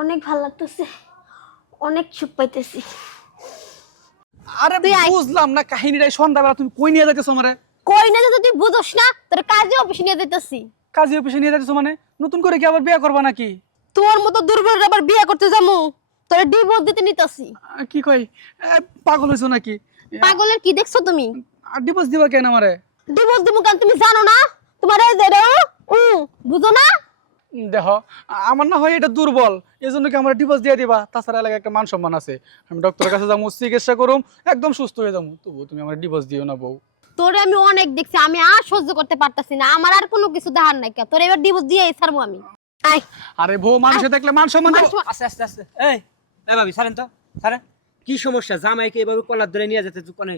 অনেক ভালো লাগতেছে, অনেক সুখ পাইতেছি। আরে বুঝলাম না কাহিনীটা, সন্ধ্যাবেলা তুমি কই নিয়ে যাইতেছো আমারে? কই না যদি তুই বুঝোস না, তোর কাজে অফিসে নিয়ে যাইতেছি। কাজী অফিসে নিয়ে যাইতেছো মানে? নতুন করে কি আবার বিয়ে করবা নাকি? তোর মতো দুর্বল আবার বিয়ে করতে যামু? তোর ডিভোর্স দিতে নিতেছি। কি কই? পাগল হইছো নাকি? পাগলের কি দেখছো তুমি? ডিভোর্স দিবা কেন আমারে? ডিভোর্স দিমু কেন তুমি জানো না? তোমার এই যে বুঝো না? দেখো, আমার না হয় এটা দুর্বল, এজন্য কি আমার ডিভোর্স দিয়ে দিবা? তাছাড়া এলাকায় একটা মান সম্মান আছে, আমি ডক্টরের কাছে যাবো, চিকিৎসা করুম, একদম সুস্থ হয়ে যাবো। তবু তুমি আমার ডিভোর্স দিও না বউ। তোরে আমি অনেক দেখছি, আমি আর সহ্য করতে পারতাছি না, আমার আর কোনো কিছু দেখার নাই। তোর এবার ডিভোর্স দিয়ে ছাড়বো আমি। আয় আরে বউ, মানুষে দেখলে মান সম্মান আস্তে আস্তে আস্তে এই এই ভাবি ছাড়েন তো, ছাড়েন। কি সমস্যা? জামাইকে এভাবে কলার ধরে নিয়ে যেতে কোনে?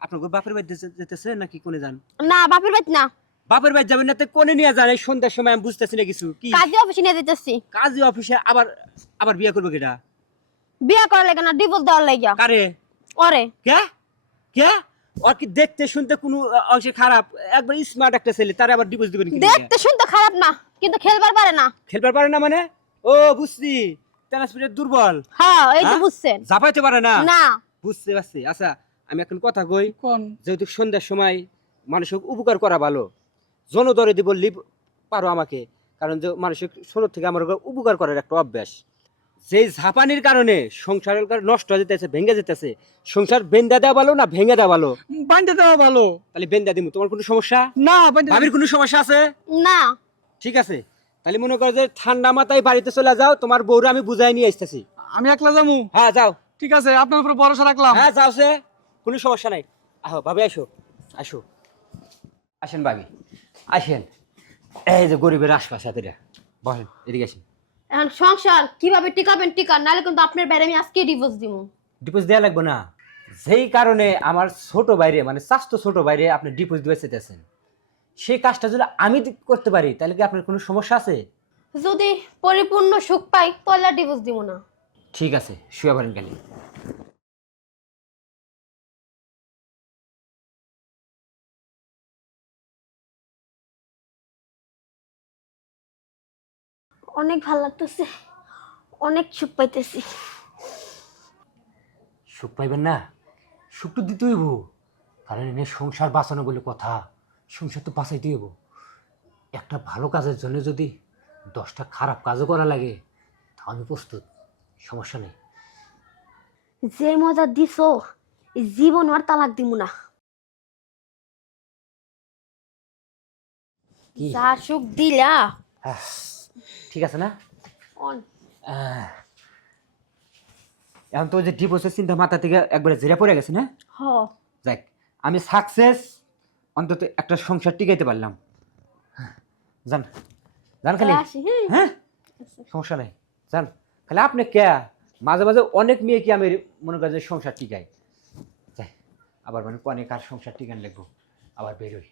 আপনার বাপের বাড়ি যেতেছে নাকি কোনে যান? না, বাপের বাড়ি না, বাপের বাড়ি যাবেন না তো কোনে নিয়ে যান? এই সন্ধ্যার সময় আমি বুঝতেছি না কিছু। কি কাজে অফিসে নিয়ে যাইতেছি। কাজী অফিসে? আবার আবার বিয়ে করবে কেটা? বিয়ে করার লাগে না, ডিভোর্স দেওয়ার লাগে। কারে? ওরে কে কে? ওর কি দেখতে শুনতে কোনো অংশে খারাপ? একবার স্মার্ট একটা ছেলে, তারে আবার ডিভোর্স দিবেন কি? দেখতে শুনতে খারাপ না, কিন্তু খেলবার পারে না। খেলবার পারে না মানে? ও বুঝছি, ট্রান্সমিটার দুর্বল। হ্যাঁ, এই তো হ্যাঁ? বুঝছেন। ঝাপাইতে পারে না? না। বুঝতে পারছি। আচ্ছা, আমি এখন কথা কই। কোন? যেহেতু সন্ধ্যার সময় মানুষকে উপকার করা ভালো, জনদরে দিব পারো আমাকে, কারণ যে মানুষের ছোট থেকে আমার উপকার করার একটা অভ্যাস। যেই ঝাপানির কারণে সংসারের নষ্ট হয়ে যেতেছে, ভেঙে যেতেছে, সংসার বেন্দা দেওয়া ভালো না ভেঙে দেওয়া ভালো? বাইন্ধে দেওয়া ভালো। তাহলে বেন্দা দিমু। তোমার কোনো সমস্যা? না, বাইন্ধে ভাবির কোনো সমস্যা আছে? না। ঠিক আছে, তাহলে মনে করো যে ঠান্ডা মাথায় বাড়িতে চলে যাও, তোমার বউরা আমি বুঝাই নিয়ে আসতেছি। আমি একলা যাবো? হ্যাঁ যাও। ঠিক আছে, আপনার উপর ভরসা রাখলাম। হ্যাঁ যাও, সে কোনো সমস্যা নাই। আহো ভাবি, আসো আসো, আসেন ভাবি, আসেন। এই যে গরিবের আশপাশ হাতেরা, বলেন এদিকে আসেন। এখন সংসার কিভাবে টিকাবেন টিকান, নাহলে কিন্তু আপনার বাইরে আমি আজকে ডিভোর্স দিব। ডিপোজিট দেওয়া লাগবে না? যেই কারণে আমার ছোট বাইরে, মানে স্বাস্থ্য ছোট বাইরে আপনি ডিপোজিট দিতে চাইতেছেন, সেই কাজটা যদি আমি করতে পারি তাহলে কি আপনার কোনো সমস্যা আছে? যদি পরিপূর্ণ সুখ পাই তাহলে ডিভোর্স দিব না। ঠিক আছে, শুয়ে পড়েন খালি। অনেক ভালো লাগতেছে, অনেক সুখ পাইতেছি। সুখ পাইবেন না? সুখ তো দিতে হইব, কারণ এনে সংসার বাঁচানো বলে কথা। সংসার তো বাঁচাইতে হইব। একটা ভালো কাজের জন্য যদি 10টা খারাপ কাজও করা লাগে, তা আমি প্রস্তুত, সমস্যা নেই। যে মজা দিছো, এই জীবন আর তালাক দিব না। কি? যা সুখ দিলা। হ্যাঁ, ঠিক আছে না? অন- এখন তো যে ডিভোর্সের চিন্তা মাথা থেকে একবারে ঝেড়ে পড়ে গেছে না? হ। যাক, আমি সাকসেস, অন্তত একটা সংসার টিকাইতে পারলাম। যান যান খালি। আসি, হ্যাঁ। হ্যাঁ, সমস্যা নাই, যান খালি। আপনি কে? মাঝে মাঝে অনেক মেয়ে কি আমি মনে করি যে সংসার টিকাই যাই, আবার মানে অনেক আর সংসার টিকান লাগবো, আবার বেরোই।